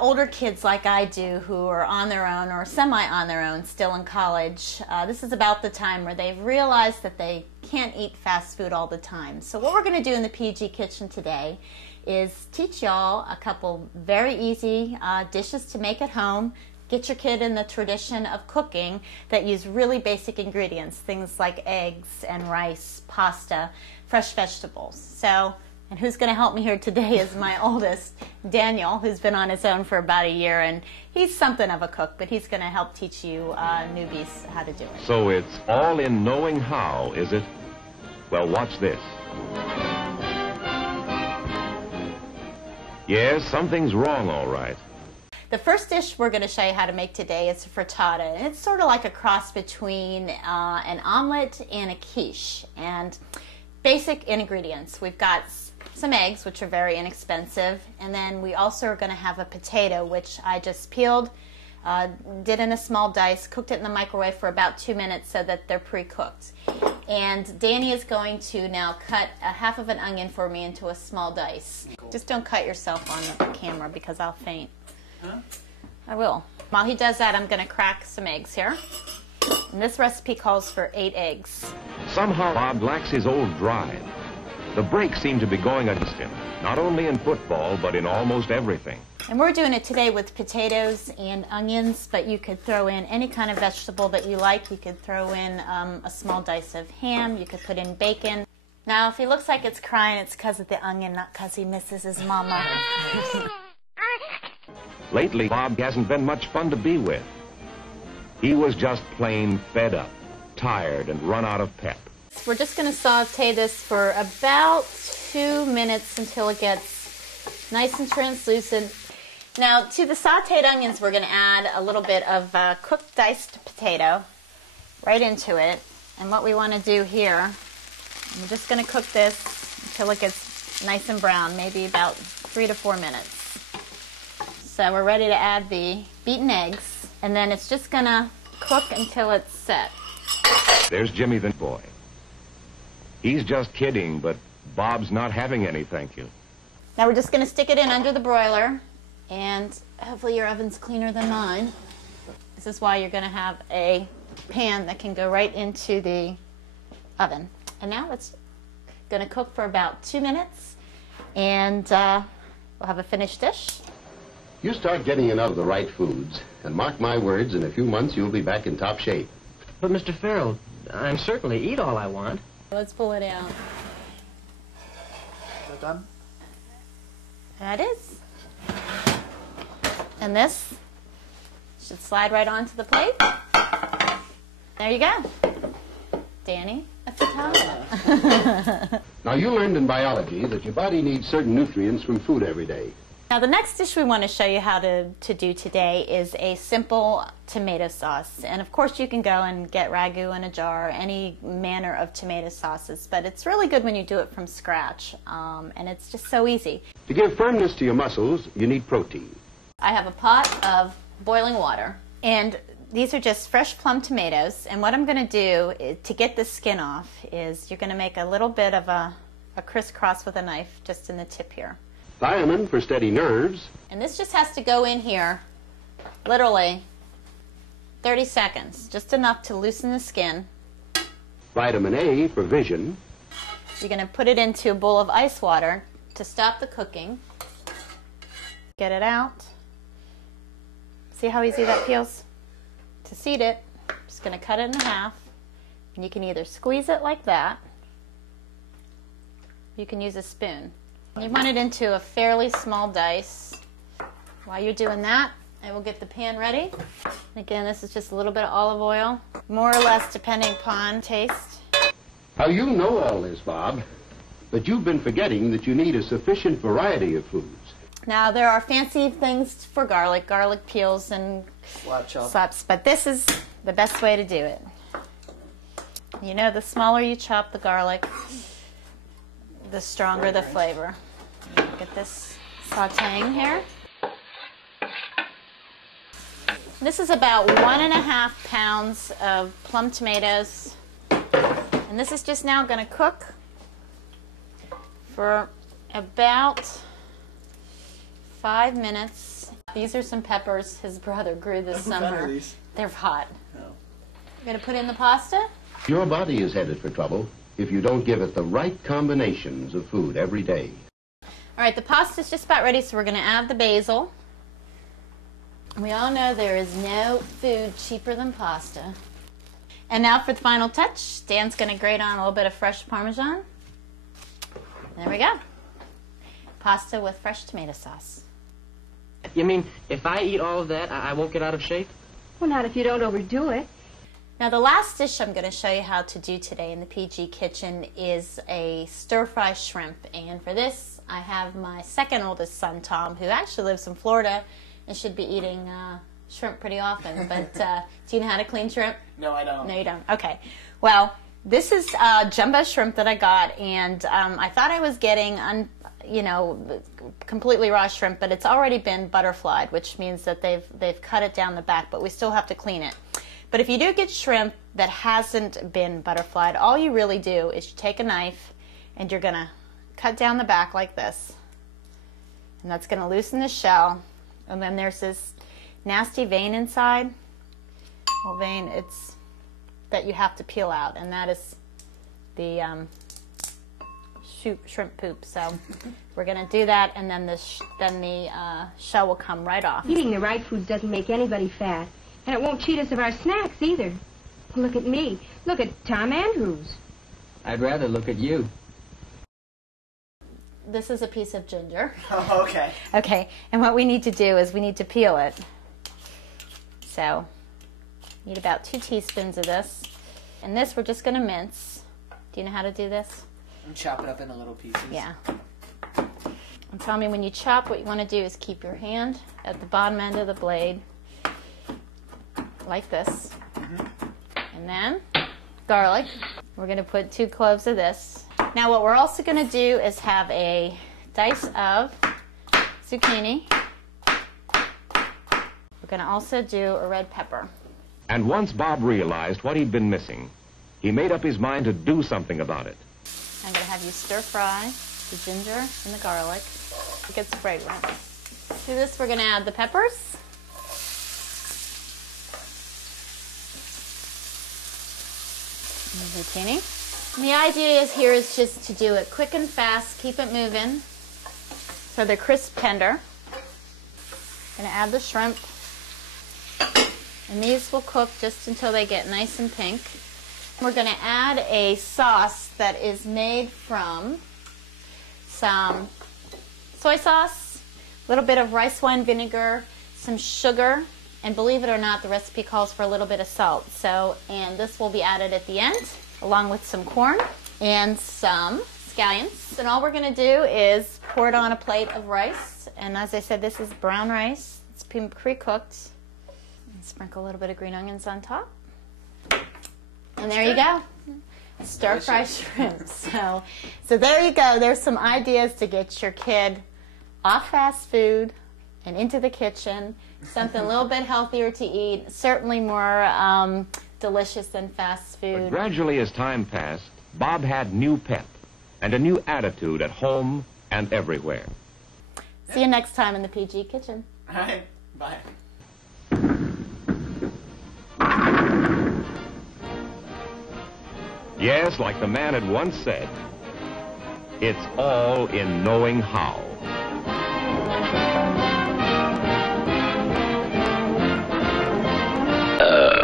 older kids like I do who are on their own or semi on their own still in college, this is about the time where they've realized that they can't eat fast food all the time. So what we're going to do in the PG Kitchen today is teach y'all a couple very easy dishes to make at home. Get your kid in the tradition of cooking that use really basic ingredients, things like eggs and rice, pasta, fresh vegetables. So, and who's going to help me here today is my oldest, Daniel, who's been on his own for about a year, and he's something of a cook, but he's going to help teach you newbies how to do it. So it's all in knowing how, is it? Well, watch this. Yes, something's wrong, all right. The first dish we're going to show you how to make today is a frittata, and it's sort of like a cross between an omelet and a quiche. And basic ingredients, we've got some eggs, which are very inexpensive, and then we also are going to have a potato, which I just peeled, did in a small dice, cooked it in the microwave for about 2 minutes so that they're pre-cooked. And Danny is going to now cut a half of an onion for me into a small dice. Just don't cut yourself on the camera because I'll faint. Huh? I will. While he does that, I'm going to crack some eggs here. And this recipe calls for 8 eggs. Somehow Bob lacks his old drive. The brakes seem to be going against him, not only in football, but in almost everything. And we're doing it today with potatoes and onions, but you could throw in any kind of vegetable that you like. You could throw in a small dice of ham. You could put in bacon. Now, if he looks like it's crying, it's because of the onion, not because he misses his mama. Lately, Bob hasn't been much fun to be with. He was just plain fed up, tired, and run out of pep. We're just going to saute this for about 2 minutes until it gets nice and translucent. Now, to the sauteed onions, we're going to add a little bit of cooked diced potato right into it. And what we want to do here, we're just going to cook this until it gets nice and brown, maybe about 3 to 4 minutes. So we're ready to add the beaten eggs, and then it's just going to cook until it's set. There's Jimmy the boy. He's just kidding, but Bob's not having any, thank you. Now we're just going to stick it in under the broiler, and hopefully your oven's cleaner than mine. This is why you're going to have a pan that can go right into the oven. And now it's going to cook for about 2 minutes, and we'll have a finished dish. You start getting enough of the right foods, and mark my words, in a few months you'll be back in top shape. But, Mr. Farrell, I certainly eat all I want. Let's pull it out. Is that done? That is. And this should slide right onto the plate. There you go. Danny, that's the top. Now, you learned in biology that your body needs certain nutrients from food every day. Now the next dish we want to show you how to do today is a simple tomato sauce. And of course you can go and get ragu in a jar, any manner of tomato sauces, but it's really good when you do it from scratch, and it's just so easy. To give firmness to your muscles, you need protein. I have a pot of boiling water, and these are just fresh plum tomatoes, and what I'm going to do to get the skin off is you're going to make a little bit of a crisscross with a knife just in the tip here. Thiamine for steady nerves. And this just has to go in here, literally 30 seconds, just enough to loosen the skin. Vitamin A for vision. You're going to put it into a bowl of ice water to stop the cooking. Get it out. See how easy that feels? To seed it, I'm just going to cut it in half. And you can either squeeze it like that, you can use a spoon. You want it into a fairly small dice. While you're doing that, I will get the pan ready. Again, this is just a little bit of olive oil, more or less depending upon taste. Now, you know all this, Bob, but you've been forgetting that you need a sufficient variety of foods. Now, there are fancy things for garlic peels and slops, but this is the best way to do it. You know, the smaller you chop the garlic, the stronger the flavor. Get this sauteing here. This is about 1.5 pounds of plum tomatoes, and this is just now going to cook for about 5 minutes. These are some peppers his brother grew this summer. These? They're hot. No. We're going to put in the pasta. Your body is headed for trouble if you don't give it the right combinations of food every day. All right, the pasta's just about ready, so we're going to add the basil. We all know there is no food cheaper than pasta. And now for the final touch, Dan's going to grate on a little bit of fresh Parmesan. There we go. Pasta with fresh tomato sauce. You mean, if I eat all of that, I won't get out of shape? Well, not if you don't overdo it. Now the last dish I'm going to show you how to do today in the PG kitchen is a stir-fry shrimp. And for this, I have my second oldest son, Tom, who actually lives in Florida and should be eating shrimp pretty often. But do you know how to clean shrimp? No, I don't. No, you don't. Okay. Well, this is jumbo shrimp that I got, and I thought I was getting, completely raw shrimp, but it's already been butterflied, which means that they've cut it down the back, but we still have to clean it. But if you do get shrimp that hasn't been butterflied, all you really do is you take a knife and you're going to cut down the back like this. And that's going to loosen the shell. And then there's this nasty vein inside. Well, vein, it's that you have to peel out, and that is the shrimp poop. So we're going to do that, and then the shell will come right off. Eating the right foods doesn't make anybody fat. And it won't cheat us of our snacks, either. Look at me. Look at Tom Andrews. I'd rather look at you. This is a piece of ginger. Oh, okay. Okay, and what we need to do is we need to peel it. So, need about 2 teaspoons of this. And this we're just going to mince. Do you know how to do this? And chop it up into little pieces. Yeah. And tell me, when you chop, what you want to do is keep your hand at the bottom end of the blade, like this. And then garlic. We're going to put 2 cloves of this. Now what we're also going to do is have a dice of zucchini. We're going to also do a red pepper. And once Bob realized what he'd been missing, he made up his mind to do something about it. I'm going to have you stir fry the ginger and the garlic. It gets fragrant. To this we're going to add the peppers. And the zucchini. And the idea is just to do it quick and fast, keep it moving so they're crisp tender. Going to add the shrimp. And these will cook just until they get nice and pink. We're going to add a sauce that is made from some soy sauce, a little bit of rice wine vinegar, some sugar, and believe it or not, the recipe calls for a little bit of salt. And this will be added at the end, along with some corn and some scallions. And all we're going to do is pour it on a plate of rice. And as I said, this is brown rice. It's pre-cooked. And sprinkle a little bit of green onions on top. And there you go. Stir-fry shrimp. So there you go. There's some ideas to get your kid off fast food and into the kitchen. Something a little bit healthier to eat. Certainly more delicious than fast food. But gradually as time passed, Bob had new pep and a new attitude at home and everywhere. See you next time in the PG Kitchen. All right. Bye. Yes, like the man had once said, it's all in knowing how.